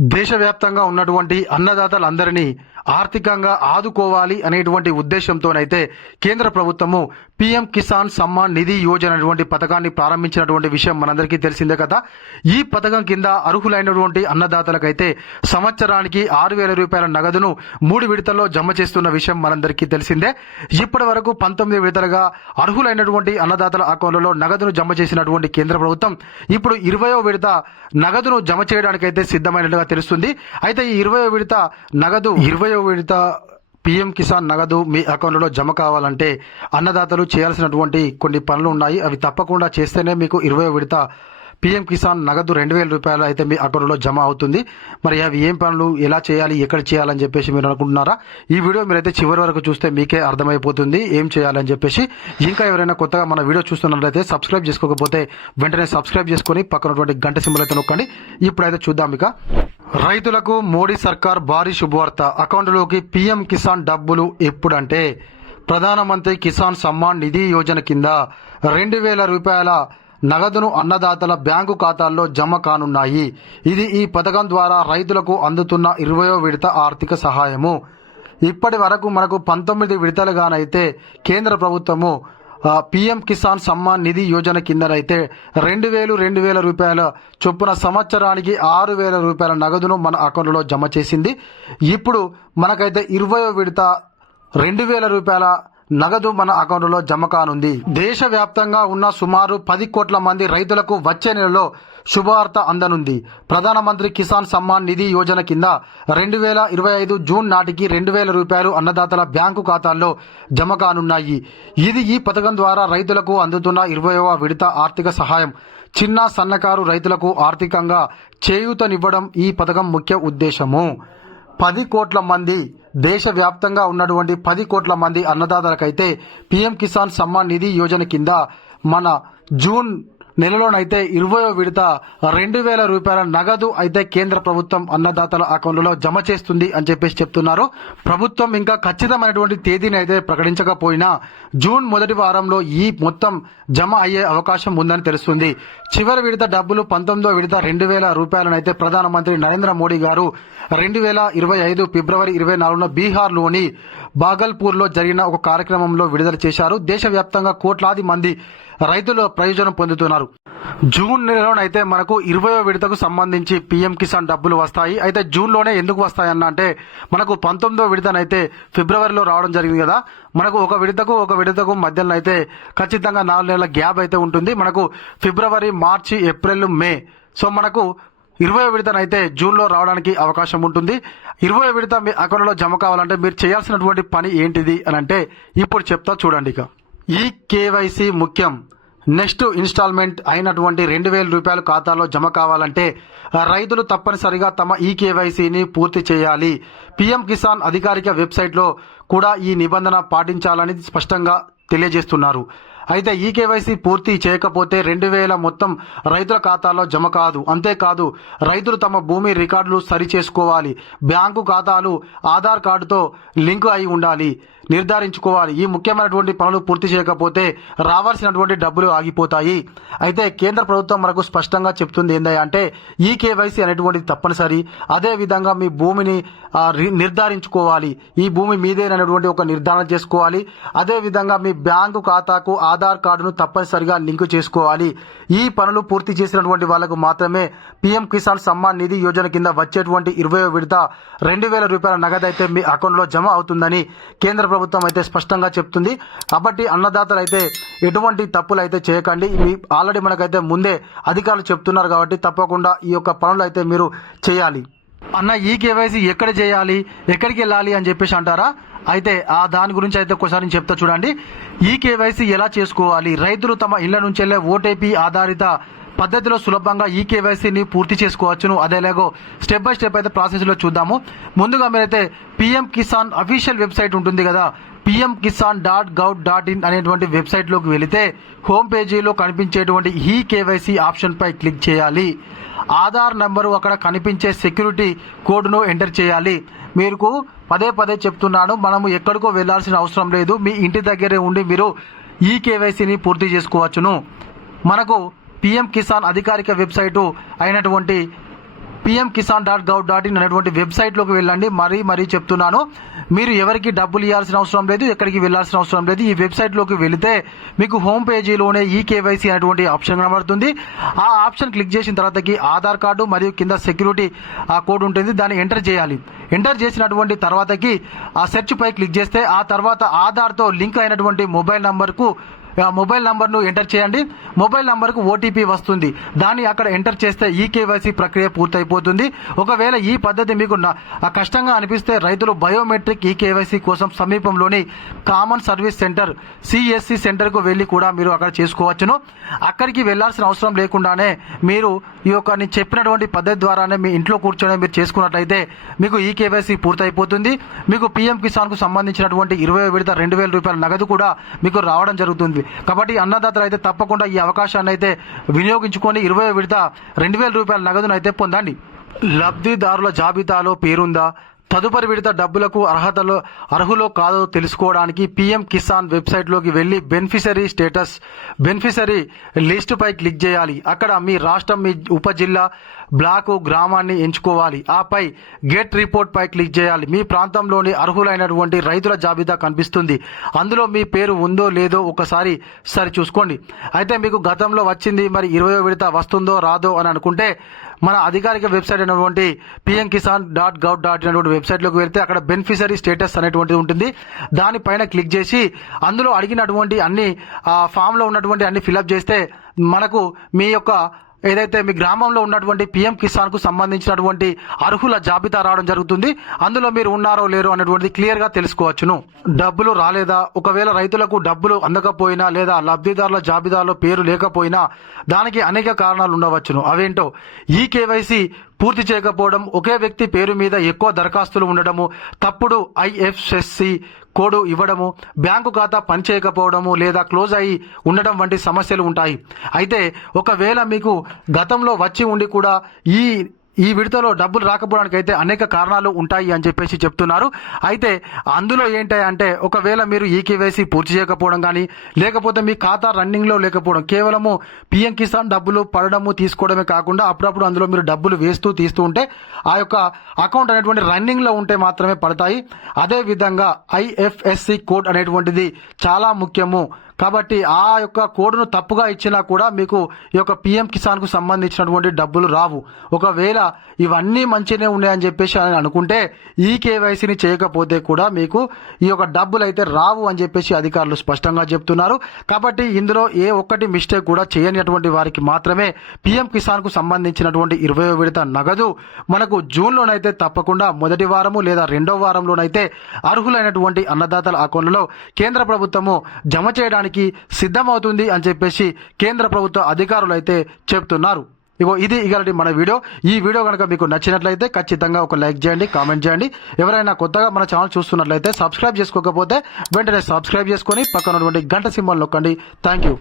దేశవ్యాప్తంగా ఉన్నటువంటి అన్నదాతలందరినీ ఆర్థికంగా ఆదుకోవాలి అనేటువంటి ఉద్దేశంతోనైతే కేంద్ర ప్రభుత్వము పీఎం కిసాన్ సమ్మాన్ నిధి యోజన అనేటువంటి పథకాన్ని ప్రారంభించినటువంటి విషయం మనందరికీ తెలిసిందే కదా. ఈ పథకం కింద అర్హులైనటువంటి అన్నదాతలకైతే సంవత్సరానికి ఆరు వేల రూపాయల నగదును మూడు విడతల్లో జమ చేస్తున్న విషయం మనందరికీ తెలిసిందే. ఇప్పటి వరకు పంతొమ్మిది విడతలుగా అర్హులైనటువంటి అన్నదాతల అకౌంట్లలో నగదును జమ చేసినటువంటి కేంద్ర ప్రభుత్వం ఇప్పుడు ఇరవయో విడత నగదును జమ చేయడానికైతే సిద్ధమైనట్టుగా తెలుస్తుంది. అయితే ఈ ఇరవయో విడత నగదు ఇరవయో విడత పిఎం కిసాన్ నగదు మీ అకౌంట్లో జమ కావాలంటే అన్నదాతలు చేయాల్సినటువంటి కొన్ని పనులు ఉన్నాయి. అవి తప్పకుండా చేస్తేనే మీకు ఇరవై విడత పీఎం కిసాన్ నగదు రెండు వేల రూపాయలు అయితే మీ అకౌంట్లో జమ అవుతుంది. మరి అవి ఏం పనులు ఎలా చేయాలి ఎక్కడ చేయాలని చెప్పేసి మీరు అనుకుంటున్నారా? ఈ వీడియో మీరైతే చివరి వరకు చూస్తే మీకే అర్థమైపోతుంది ఏం చేయాలని చెప్పేసి. ఇంకా ఎవరైనా కొత్తగా మన వీడియో చూస్తున్నట్లయితే సబ్స్క్రైబ్ చేసుకోకపోతే వెంటనే సబ్స్క్రైబ్ చేసుకొని పక్కనటువంటి గంట సింబల్ అయితే నొక్కండి. ఇప్పుడైతే చూద్దాం ఇక. రైతులకు మోడీ సర్కార్ భారీ శుభవార్త. అకౌంట్లోకి పీఎం కిసాన్ డబ్బులు ఎప్పుడంటే ప్రధానమంత్రి కిసాన్ సమ్మాన్ నిధి యోజన కింద రెండు వేల రూపాయల నగదును అన్నదాతల బ్యాంకు ఖాతాల్లో జమ కానున్నాయి. ఇది ఈ పథకం ద్వారా రైతులకు అందుతున్న ఇరవయో విడత ఆర్థిక సహాయము. ఇప్పటి వరకు మనకు పంతొమ్మిది విడతలుగానైతే కేంద్ర ప్రభుత్వము పిఎం పీఎం కిసాన్ సమ్మాన్ నిధి యోజన కిందనైతే రెండు వేలు రెండు వేల రూపాయల చొప్పున సంవత్సరానికి ఆరు వేల రూపాయల నగదును మన అకౌంట్లో జమ చేసింది. ఇప్పుడు మనకైతే ఇరవయో విడత రెండు వేల రూపాయల నగదు మన అకౌంట్లో జమ కానుంది. దేశవ్యాప్తంగా ఉన్న సుమారు పది కోట్ల మంది రైతులకు వచ్చే నెలలో శుభవార్త అందనుంది. ప్రధానమంత్రి కిసాన్ సమ్మాన్ నిధి యోజన కింద రెండు వేల ఇరవై ఐదు జూన్ నాటికి రెండు వేల రూపాయలు అన్నదాతల బ్యాంకు ఖాతాల్లో జమ కానున్నాయి. ఇది ఈ పథకం ద్వారా రైతులకు అందుతున్న ఇరవయవ విడత ఆర్థిక సహాయం. చిన్న సన్నకారు రైతులకు ఆర్థికంగా చేయూతనివ్వడం ఈ పథకం ముఖ్య ఉద్దేశము. పది కోట్ల మంది దేశవ్యాప్తంగా ఉన్నటువంటి పది కోట్ల మంది అన్నదాతలకైతే పీఎం కిసాన్ సమ్మాన్ నిధి యోజన కింద మన జూన్ నెలలోనైతే ఇరవయో విడత రెండు వేల రూపాయల నగదు అయితే కేంద్ర ప్రభుత్వం అన్నదాతల అకౌంట్లలో జమ చేస్తుంది అని చెప్పేసి చెప్తున్నారు. ప్రభుత్వం ఇంకా ఖచ్చితమైనటువంటి తేదీని అయితే ప్రకటించకపోయినా జూన్ మొదటి వారంలో ఈ మొత్తం జమ అయ్యే అవకాశం ఉందని తెలుస్తుంది. చివరి విడత డబ్బులు పంతొమ్మిదో విడత రెండు వేల రూపాయలనైతే ప్రధానమంత్రి నరేంద్ర మోడీ గారు రెండు వేల ఇరవై ఐదు ఫిబ్రవరి ఇరవై నాలుగున బీహార్లోని బాగల్పూర్లో జరిగిన ఒక కార్యక్రమంలో విడుదల చేశారు. దేశవ్యాప్తంగా కోట్లాది మంది రైతులు ప్రయోజనం పొందుతున్నారు. జూన్ నెలలోనైతే మనకు ఇరవయో విడతకు సంబంధించి పీఎం కిసాన్ డబ్బులు వస్తాయి. అయితే జూన్లోనే ఎందుకు వస్తాయన్న అంటే మనకు పంతొమ్మిదో విడతనైతే ఫిబ్రవరిలో రావడం జరిగింది కదా. మనకు ఒక విడతకు ఒక విడతకు మధ్యలో అయితే ఖచ్చితంగా నాలుగు నెలల గ్యాప్ అయితే ఉంటుంది. మనకు ఫిబ్రవరి మార్చి ఏప్రిల్ మే. సో మనకు ఇరవై విడతనైతే జూన్లో రావడానికి అవకాశం ఉంటుంది. ఇరవై విడత మీ అకౌంట్లో జమ కావాలంటే మీరు చేయాల్సినటువంటి పని ఏంటిది అని అంటే ఇప్పుడు చెప్తా చూడండి ఇక. ఈ కేవైసీ ముఖ్యం. నెక్స్ట్ ఇన్స్టాల్మెంట్ అయినటువంటి రెండు వేల రూపాయలు ఖాతాలో జమ కావాలంటే రైతులు తప్పనిసరిగా తమ ఈ కేవైసీని పూర్తి చేయాలి. పీఎం కిసాన్ అధికారిక వెబ్సైట్లో కూడా ఈ నిబంధన పాటించాలని స్పష్టంగా తెలియజేస్తున్నారు. అయితే ఈ కేవైసీ పూర్తి చేయకపోతే రెండు వేల మొత్తం రైతుల ఖాతాలో జమ కాదు. అంతేకాదు రైతులు తమ భూమి రికార్డులు సరి చేసుకోవాలి బ్యాంకు ఖాతాలు ఆధార్ కార్డుతో లింక్ అయి ఉండాలి. నిర్ధారించుకోవాలి. ఈ ముఖ్యమైనటువంటి పనులు పూర్తి చేయకపోతే రావాల్సినటువంటి డబ్బులు ఆగిపోతాయి. అయితే కేంద్ర ప్రభుత్వం మనకు స్పష్టంగా చెప్తుంది ఏంటంటే అంటే ఈ కేవైసీ అనేటువంటిది తప్పనిసరి. అదే విధంగా మీ భూమిని రి- నిర్ధారించుకోవాలి. ఈ భూమి మీదేనటువంటి ఒక నిర్ధారణ చేసుకోవాలి. అదే విధంగా మీ బ్యాంకు ఖాతాకు ఆధార్ కార్డును తప్పనిసరిగా లింకు చేసుకోవాలి. ఈ పనులు పూర్తి చేసినటువంటి వాళ్ళకు మాత్రమే పీఎం కిసాన్ సమ్మాన్ నిధి యోజన కింద వచ్చేటువంటి ఇరవై విడత రెండు వేల రూపాయల నగదు అయితే మీ అకౌంట్లో జమ అవుతుందని కేంద్ర ప్రభుత్వం అయితే స్పష్టంగా చెప్తుంది. కాబట్టి అన్నదాతలు అయితే ఎటువంటి తప్పులు అయితే చేయకండి. ఇవి ఆల్రెడీ మనకైతే ముందే అధికారులు చెప్తున్నారు కాబట్టి తప్పకుండా ఈ యొక్క పనులు అయితే మీరు చేయాలి. అన్న ఈ కేవైసీ ఎక్కడ చేయాలి? ఎక్కడికి వెళ్ళాలి అని చెప్పేసి అంటారా? అయితే ఆ దాని గురించి అయితే ఒకసారి నేను చెప్తా చూడండి. ఈ కేవైసీ ఎలా చేసుకోవాలి? రైతులు తమ ఇళ్ళ నుంచెల్లే ఓటీపీ ఆధారిత పద్ధతిలో సులభంగా ఈ కేవైసీని పూర్తి చేసుకోవచ్చును. అదేలాగో స్టెప్ బై స్టెప్ అయితే ప్రాసెస్లో చూద్దాము. ముందుగా మీరైతే పిఎం కిసాన్ అఫీషియల్ వెబ్సైట్ ఉంటుంది కదా PM Kisan dot gov dot in అనేటువంటి వెబ్సైట్లోకి వెళితే హోమ్ పేజీలో కనిపించేటువంటి ఈ కేవైసీ ఆప్షన్పై క్లిక్ చేయాలి. ఆధార్ నెంబరు అక్కడ కనిపించే సెక్యూరిటీ కోడ్ను ఎంటర్ చేయాలి. మీకు పదే పదే చెప్తున్నాను మనము ఎక్కడికో వెళ్ళాల్సిన అవసరం లేదు. మీ ఇంటి దగ్గరే ఉండి మీరు ఈ కేవైసీని పూర్తి చేసుకోవచ్చును. మనకు పిఎం కిసాన్ అధికారిక వెబ్సైటు అయినటువంటి PM Kisan dot gov dot in అనేటువంటి వెబ్సైట్లోకి వెళ్ళండి. మరీ మరీ చెప్తున్నాను. మీరు ఎవరికి డబ్బులు ఇవ్వాల్సిన అవసరం లేదు ఎక్కడికి వెళ్ళాల్సిన అవసరం లేదు. ఈ వెబ్సైట్లోకి వెళితే మీకు హోమ్ పేజీలోనే ఈ కేవైసీ అనేటువంటి ఆప్షన్ కనబడుతుంది. ఆ ఆప్షన్ క్లిక్ చేసిన తర్వాతకి ఆధార్ కార్డు మరియు కింద సెక్యూరిటీ ఆ కోడ్ ఉంటుంది. దాన్ని ఎంటర్ చేయాలి. ఎంటర్ చేసినటువంటి తర్వాతకి ఆ సెర్చ్ పై క్లిక్ చేస్తే ఆ తర్వాత ఆధార్తో లింక్ అయినటువంటి మొబైల్ నంబర్కు మొబైల్ నంబర్ను ఎంటర్ చేయండి. మొబైల్ నంబర్కు ఓటీపీ వస్తుంది. దాన్ని అక్కడ ఎంటర్ చేస్తే ఈ కేవైసీ ప్రక్రియ పూర్తయిపోతుంది. ఒకవేళ ఈ పద్ధతి మీకు కష్టంగా అనిపిస్తే రైతులు బయోమెట్రిక్ ఈ కేవైసీ కోసం సమీపంలోని కామన్ సర్వీస్ సెంటర్ సిఎస్సి సెంటర్కు వెళ్ళి కూడా మీరు అక్కడ చేసుకోవచ్చును. అక్కడికి వెళ్ళాల్సిన అవసరం లేకుండానే మీరు ఈ యొక్క నేను చెప్పినటువంటి పద్ధతి ద్వారానే మీ ఇంట్లో కూర్చొని మీరు చేసుకున్నట్లయితే మీకు ఈ కేవైసీ పూర్తయిపోతుంది. మీకు పీఎం కిసాన్కు సంబంధించినటువంటి ఇరవై విడత రెండు వేల రూపాయల నగదు కూడా మీకు రావడం జరుగుతుంది. కాబట్టి అన్నదాతలు అయితే తప్పకుండా ఈ అవకాశాన్ని అయితే వినియోగించుకొని ఇరవై విడత రెండు వేల రూపాయల నగదును అయితే పొందండి. లబ్ధిదారుల జాబితాలో పేరుందా? తదుపరి విడత డబ్బులకు అర్హతలో అర్హులో కాదో తెలుసుకోవడానికి పీఎం కిసాన్ వెబ్సైట్లోకి వెళ్ళి బెనిఫిషరీ స్టేటస్ బెనిఫిషరీ లిస్టుపై క్లిక్ చేయాలి. అక్కడ మీ రాష్ట్రం మీ ఉపజిల్లా బ్లాకు గ్రామాన్ని ఎంచుకోవాలి. ఆపై గెట్ రిపోర్ట్ పై క్లిక్ చేయాలి. మీ ప్రాంతంలోని అర్హులైనటువంటి రైతుల జాబితా కనిపిస్తుంది. అందులో మీ పేరు ఉందో లేదో ఒకసారి సరి చూసుకోండి. అయితే మీకు గతంలో వచ్చింది మరి ఇరవై విడత వస్తుందో రాదో అని అనుకుంటే మన అధికారిక వెబ్సైట్ అయినటువంటి PM Kisan dot gov dot అనేటువంటి వెబ్సైట్లోకి వెళ్తే అక్కడ బెనిఫిషరీ స్టేటస్ అనేటువంటిది ఉంటుంది. దానిపైన క్లిక్ చేసి అందులో అడిగినటువంటి అన్ని ఫామ్లో ఉన్నటువంటి అన్ని ఫిలప్ చేస్తే మనకు మీ యొక్క ఏదైతే మీ గ్రామంలో ఉన్నటువంటి పిఎం కిసాన్కు సంబంధించినటువంటి అర్హుల జాబితా రావడం జరుగుతుంది అందులో మీరు ఉన్నారో లేరో అనేటువంటిది క్లియర్గా తెలుసుకోవచ్చును. డబ్బులు రాలేదా? ఒకవేళ రైతులకు డబ్బులు అందకపోయినా లేదా లబ్ధిదారుల జాబితాలో పేరు లేకపోయినా దానికి అనేక కారణాలు ఉండవచ్చును. అవేంటో? ఈ కేవైసీ పూర్తి చేయకపోవడం ఒకే వ్యక్తి పేరు మీద ఎక్కువ దరఖాస్తులు ఉండడము తప్పుడు ఐఎఫ్ఎస్సి కోడ్ ఇవ్వడము బ్యాంకు ఖాతా పనిచేయకపోవడము లేదా క్లోజ్ అయి ఉండడం వంటి సమస్యలు ఉంటాయి. అయితే ఒకవేళ మీకు గతంలో వచ్చి ఉండి కూడా ఈ ఈ విడతలో డబ్బులు రాకపోవడానికి అయితే అనేక కారణాలు ఉంటాయి అని చెప్పేసి చెప్తున్నారు. అయితే అందులో ఏంటి అంటే ఒకవేళ మీరు ఈ కేవైసీ పూర్తి చేయకపోవడం కానీ లేకపోతే మీ ఖాతా రన్నింగ్లో లేకపోవడం కేవలము పిఎం కిసాన్ డబ్బులు పడడము తీసుకోవడమే కాకుండా అప్పుడప్పుడు అందులో మీరు డబ్బులు వేస్తూ తీస్తూ ఉంటే ఆ యొక్క అకౌంట్ అనేటువంటి రన్నింగ్లో ఉంటే మాత్రమే పడతాయి. అదే విధంగా ఐఎఫ్ఎస్సి కోడ్ అనేటువంటిది చాలా ముఖ్యము. కాబట్టి ఆ యొక్క కోడ్ను తప్పుగా ఇచ్చినా కూడా మీకు ఈ యొక్క పిఎం కిసాన్కు సంబంధించినటువంటి డబ్బులు రావు. ఒకవేళ ఇవన్నీ మంచిగానే ఉన్నాయని చెప్పేసి అని అనుకుంటే ఈ కేవైసీని చేయకపోతే కూడా మీకు ఈ యొక్క డబ్బులు అయితే రావు అని చెప్పేసి అధికారులు స్పష్టంగా చెప్తున్నారు. కాబట్టి ఇందులో ఏ ఒక్కటి మిస్టేక్ కూడా చేయనటువంటి వారికి మాత్రమే పిఎం కిసాన్కు సంబంధించినటువంటి ఇరవై విడత నగదు మనకు జూన్లోనైతే తప్పకుండా మొదటి వారము లేదా రెండో వారంలోనైతే అర్హులైనటువంటి అన్నదాతల అకౌంట్లలో కేంద్ర ప్రభుత్వము జమ చేయడానికి చేయడానికి సిద్ధమవుతుంది అని చెప్పేసి కేంద్ర ప్రభుత్వ అధికారులు అయితే చెప్తున్నారు. ఇగో ఇది ఇగలటి మన వీడియో. ఈ వీడియో కనుక మీకు నచ్చినట్లయితే ఖచ్చితంగా ఒక లైక్ చేయండి కామెంట్ చేయండి. ఎవరైనా కొత్తగా మన ఛానల్ చూస్తున్నట్లయితే సబ్స్క్రైబ్ చేసుకోకపోతే వెంటనే సబ్స్క్రైబ్ చేసుకొని పక్కన ఉన్నటువంటి గంట సింబల్ నొక్కండి. Thank you.